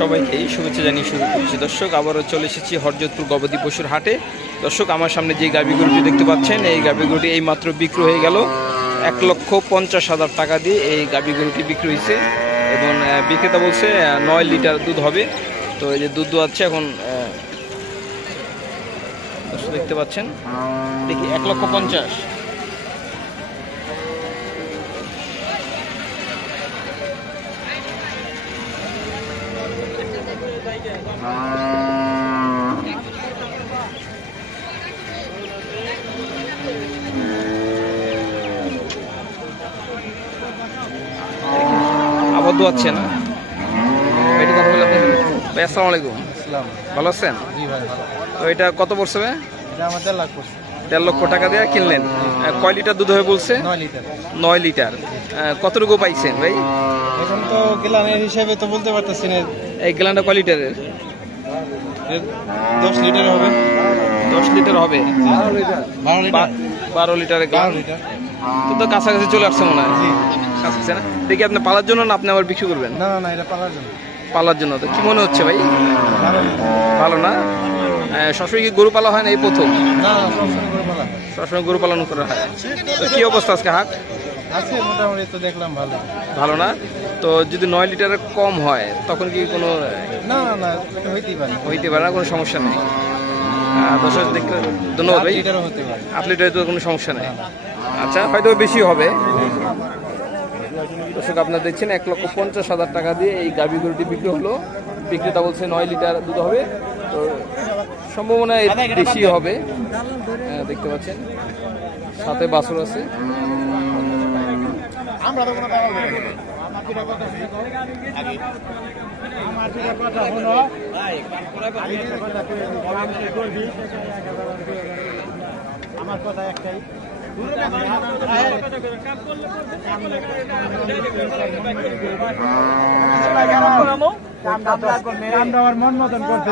সবাইকে শুভেচ্ছা জানিয়ে শুরু করছি। দর্শক, আবারও চলে এসেছি হরজতপুর গবাদি পশুর হাটে। দর্শক, আমার সামনে যে গাভী গরুটি দেখতে পাচ্ছেন, এই গাভী গরুটি এই মাত্র বিক্রি হয়ে গেল 1,50,000 টাকা দিয়ে। এই গাভী গরুটি বিক্রি হয়েছে এবং বিক্রেতা বলছে 9 লিটার দুধ হবে। তো এই যে দুধ আছে এখন দর্শক দেখতে পাচ্ছেন, দেখি 1,50,000। আবদ্ধ আছে না ভাই? কথা বলে আপনি ভাই, আসসালামু আলাইকুম। ভালো আছেন? তো এটা কত পড়ছে ভাই? 1.5 লক্ষ টাকা দিয়ে কিনলেন। কয় লিটার দুধ হবে বলছে? 9 লিটার। কতটুকু পাইছেন ভাই? এখন তো গ্লানের হিসাবে তো বলতে পারতেছি না। এই গ্লানটা কয় লিটারের? 10 লিটার হবে। 10 লিটার হবে। 12 লিটারের গ্লান। তো কাছাকাছি চলে আসছে মনে হয়। কাছাকাছি না? দেখি আপনি পালার জন্য না আপনি আবার বিক্রি করবেন? না না, এটা পালার জন্য। পালার জন্য। তো কি মনে হচ্ছে ভাই? ভালো না? সবসময় কি গরু পালা হয় না এই প্রথম? না, সবসময় গরু পালা। সবসময় গরু পালন করা হয়। তো কি অবস্থা আজকে হাট? আছে মোটামুটি, তো দেখলাম ভালো। ভালো না? তো যদি 9 লিটারের কম হয় তখন কি কোনো? না না, এটা হইতেই পারে। হইতে পারে না, কোনো সমস্যা নেই। দর্শক দেখতে ধন্যবাদ ভাই। 8 লিটারও হতে পারে। 8 লিটারে তো কোনো সমস্যা নেই। আচ্ছা, হয়তো বেশি হবে। দর্শক, আপনারা দেখছেন 1,50,000 টাকা দিয়ে এই গাভী গরুটি বিক্রি হলো। বিক্রেতা বলছে 9 লিটার দুধ হবে। তো সম্ভাবনা বেশি হবে। দেখতে পাচ্ছেন সাথে বাছুর আছে। আমার কথা একটাই, মন মতন করতে